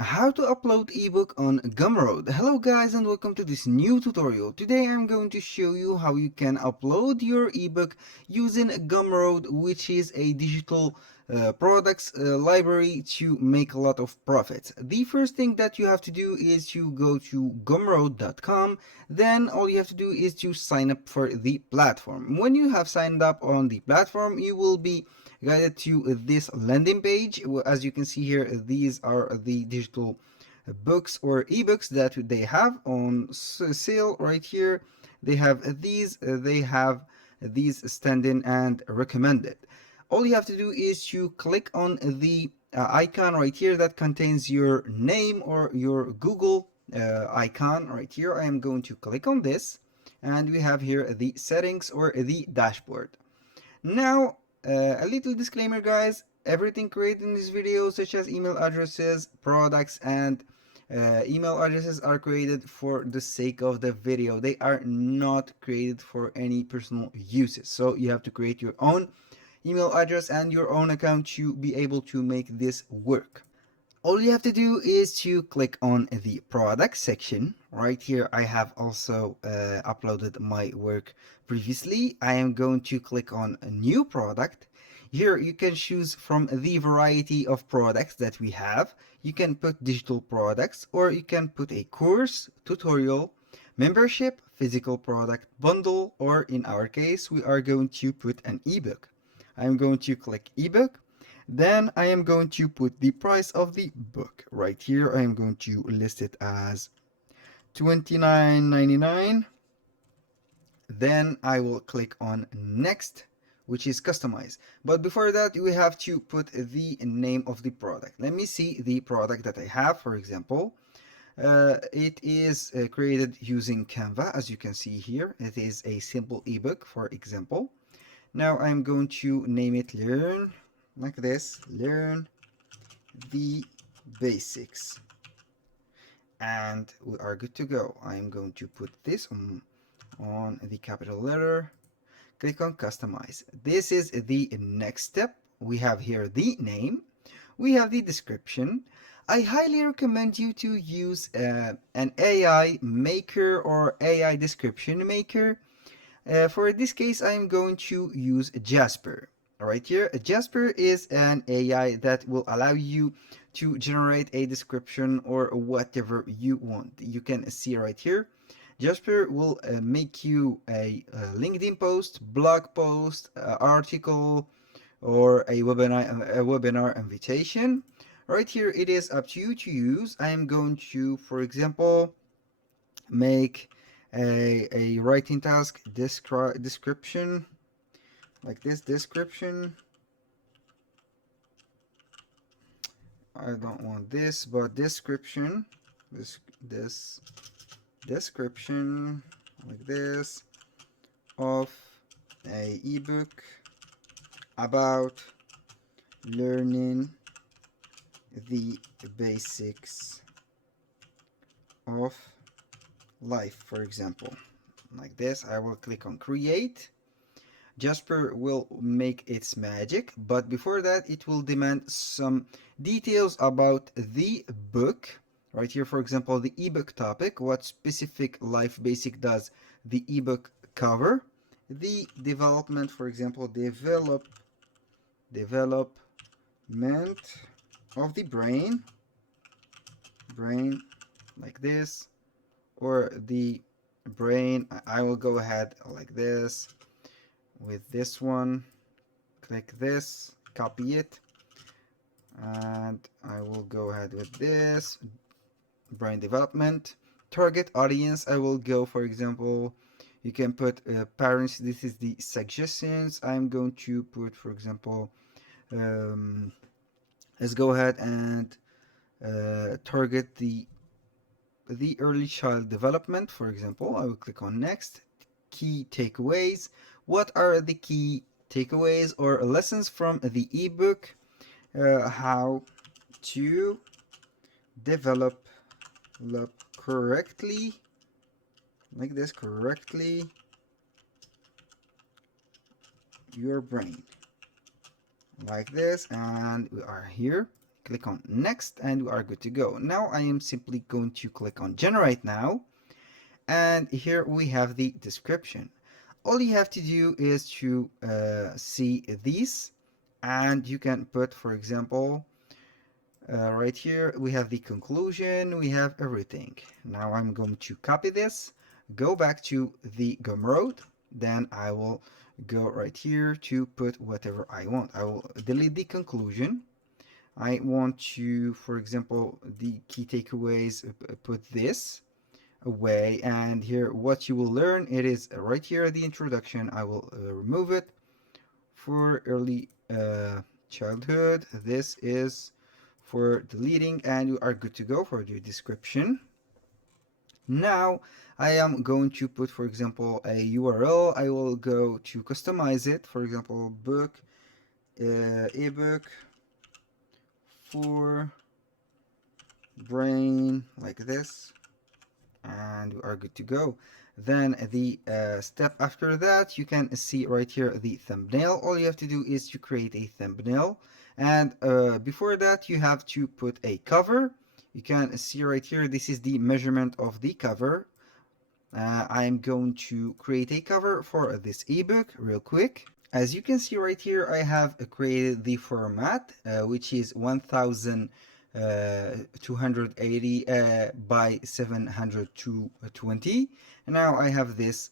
How to upload ebook on Gumroad. Hello guys and welcome to this new tutorial. Today I'm going to show you how you can upload your ebook using Gumroad, which is a digital products library to make a lot of profits. The first thing that you have to do is to go to gumroad.com. Then all you have to do is to sign up for the platform. When you have signed up on the platform, you will be guided to this landing page. As you can see here, these are the digital books or ebooks that they have on sale right here. They have these standing and recommended. All you have to do is to click on the icon right here that contains your name or your Google icon right here. I am going to click on this, and we have here the settings or the dashboard. Now, a little disclaimer, guys. Everything created in this video, such as email addresses, products, and email addresses, are created for the sake of the video. They are not created for any personal uses. So you have to create your own email address and your own account to be able to make this work. All you have to do is to click on the product section. Right here I have also uploaded my work previously. I am going to click on a new product. Here you can choose from the variety of products that we have. You can put digital products, or you can put a course, tutorial, membership, physical product, bundle, or in our case we are going to put an ebook. I'm going to click ebook. Then I am going to put the price of the book. Right here I am going to list it as $29.99. Then I will click on next, which is customize. But before that, we have to put the name of the product. Let me see the product that I have. For example, it is created using Canva. As you can see here, it is a simple ebook, for example. Now I'm going to name it Learn, like this, Learn the Basics. And we are good to go. I'm going to put this on the capital letter. Click on customize. This is the next step. We have here the name. We have the description. I highly recommend you to use an AI maker or AI description maker. For this case, I'm going to use Jasper. Right here, Jasper is an AI that will allow you to generate a description or whatever you want. You can see right here, Jasper will make you a LinkedIn post, blog post, article, or a webinar invitation. Right here, it is up to you to use. I am going to, for example, make a writing task description, like this description. I don't want this, but description, this description, like this, of a ebook about learning the basics of life, for example. Like this, I will click on create. Jasper will make its magic, but before that it will demand some details about the book. Right here, for example, the ebook topic, what specific life basic does the ebook cover, the development, for example, development of the brain, like this, or the brain. I will go ahead like this with this one, click this, copy it, and I will go ahead with this, brain development. Target audience, I will go, for example, you can put parents. This is the suggestions. I'm going to put, for example, let's go ahead and target the early child development. For example, I will click on next. Key takeaways. What are the key takeaways or lessons from the ebook? How to develop correctly, like this, correctly your brain, like this, and we are here. click on next, and we are good to go. Now I am simply going to click on generate now, and here we have the description. All you have to do is to see these, and you can put, for example, right here we have the conclusion, we have everything. Now I'm going to copy this, go back to the Gumroad, then I will go right here to put whatever I want. I will delete the conclusion. I want to, for example, the key takeaways, put this away, and here what you will learn, it is right here the introduction. I will remove it. For early childhood, this is for deleting, and you are good to go for the description. Now I am going to put, for example, a URL. I will go to customize it, for example, book, ebook for brain, like this, and we are good to go. Then the step after that, you can see right here the thumbnail. All you have to do is to create a thumbnail, and before that you have to put a cover. You can see right here, this is the measurement of the cover. I'm going to create a cover for this ebook real quick. As you can see right here, I have created the format, which is 1280 by 720. And now I have this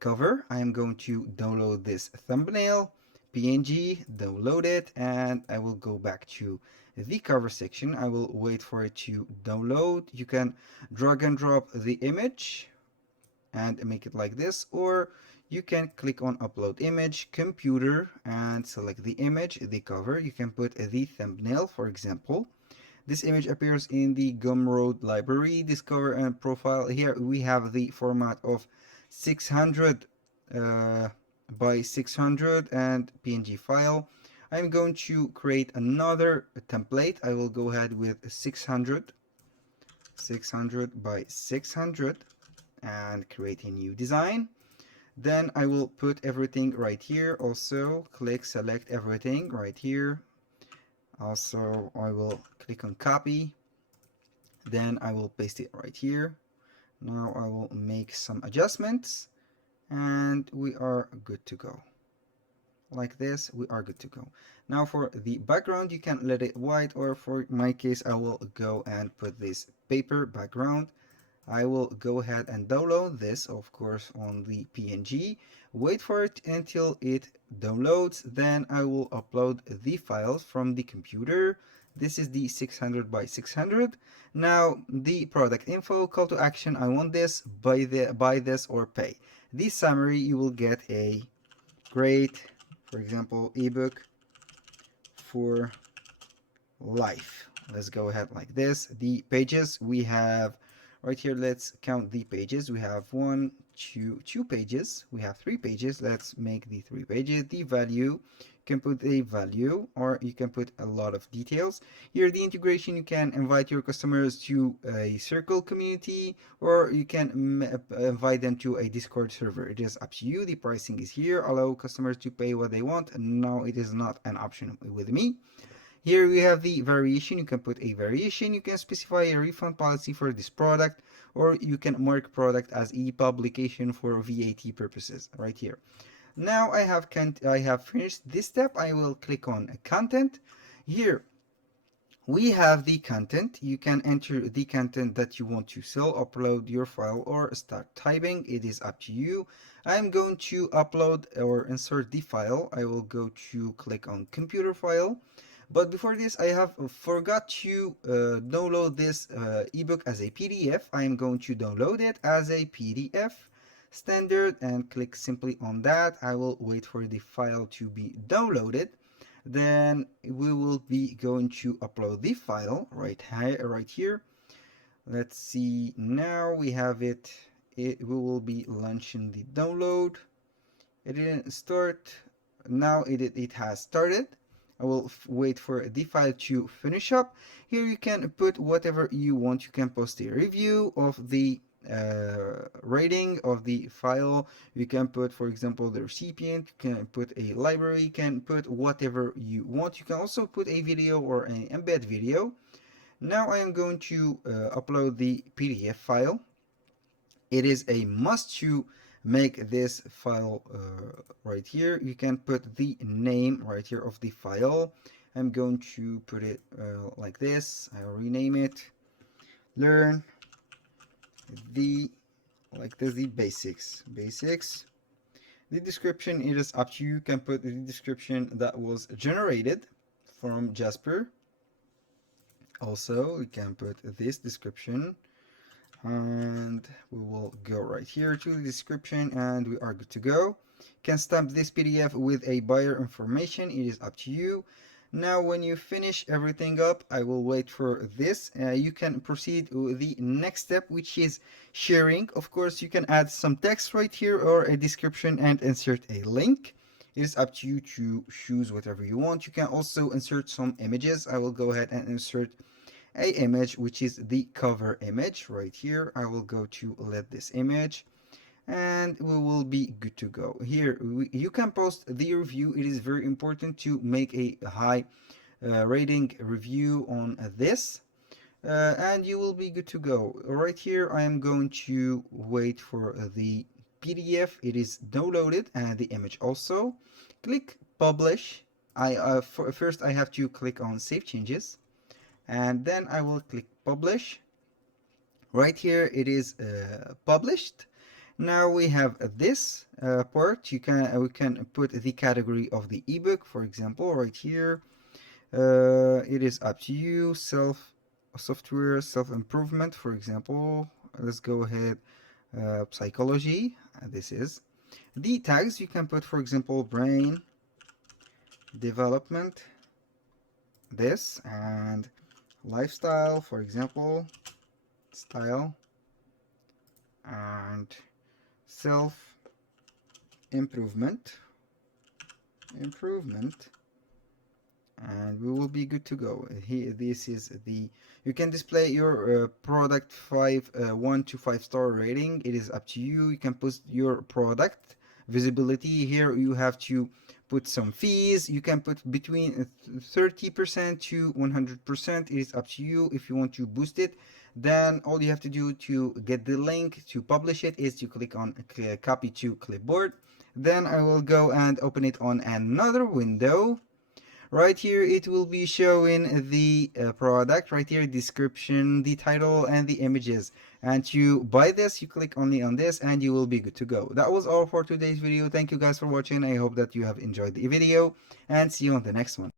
cover. I am going to download this thumbnail, PNG, download it, and I will go back to the cover section. I will wait for it to download. You can drag and drop the image and make it like this, or you can click on upload image, computer, and select the image, the cover. You can put the thumbnail, for example. This image appears in the Gumroad library, discover and profile. Here we have the format of 600 by 600 and PNG file. I'm going to create another template. I will go ahead with 600 by 600 and create a new design. Then I will put everything right here. Also click select everything right here. Also I will click on copy, then I will paste it right here. Now I will make some adjustments, and we are good to go. Like this, we are good to go. Now for the background, you can let it white, or for my case I will go and put this paper background. I will go ahead and download this, of course, on the PNG. Wait for it until it downloads. Then I will upload the files from the computer. This is the 600 by 600. Now the product info, call to action. I want this, buy this or pay. The summary, you will get a great, for example, ebook for life. Let's go ahead like this. The pages we have right here, let's count the pages. We have two pages. We have 3 pages. Let's make the 3 pages. The value, you can put a value, or you can put a lot of details. Here the integration, you can invite your customers to a circle community, or you can invite them to a Discord server. It is up to you. The pricing is here. Allow customers to pay what they want. No, it is not an option with me. Here we have the variation. You can put a variation. You can specify a refund policy for this product, or you can mark product as e-publication for VAT purposes right here. Now I have finished this step. I will click on content. Here we have the content. You can enter the content that you want to sell, upload your file, or start typing. It is up to you. I'm going to upload or insert the file. I will go to click on computer file. But before this, I have forgot to download this ebook as a PDF. I am going to download it as a PDF standard and click simply on that. I will wait for the file to be downloaded. Then we will be going to upload the file right here. Let's see, now we have it. We will be launching the download. It didn't start. Now it has started. I will wait for the file to finish up. Here you can put whatever you want. You can post a review of the rating of the file. You can put, for example, the recipient, you can put a library, you can put whatever you want. You can also put a video or an embed video. Now I am going to upload the PDF file. It is a must to make this file right here. You can put the name right here of the file. I'm going to put it like this. I'll rename it learn the like this, the basics. The description, it is up to you. You can put the description that was generated from Jasper. Also, we can put this description, and we will go right here to the description, and we are good to go. You can stamp this PDF with a buyer information. It is up to you. Now when you finish everything up, I will wait for this. You can proceed with the next step, which is sharing. Of course, you can add some text right here or a description and insert a link. It is up to you to choose whatever you want. You can also insert some images. I will go ahead and insert a image, which is the cover image right here. I will go to let this image, and we will be good to go. Here you can post the review. It is very important to make a high rating review on this, and you will be good to go. Right here I am going to wait for the PDF. It is downloaded, and the image also. Click publish. First I have to click on save changes, and then I will click publish. Right here it is published. Now we have this part. We can put the category of the ebook, for example, right here. It is up to you. Software self-improvement, for example. Let's go ahead. Psychology. This is the tags. You can put, for example, brain development. This, and lifestyle, for example, style, and self improvement, and we will be good to go. Here, this is the, you can display your product 1 to 5 star rating. It is up to you. You can put your product visibility. Here you have to put some fees. You can put between 30% to 100%. It is up to you. If you want to boost it, then all you have to do to get the link to publish it is to click on copy to clipboard. Then I will go and open it on another window. Right here it will be showing the product. Right here, description, the title, and the images. And to buy this, you click only on this, and you will be good to go. That was all for today's video. Thank you guys for watching. I hope that you have enjoyed the video, and see you on the next one.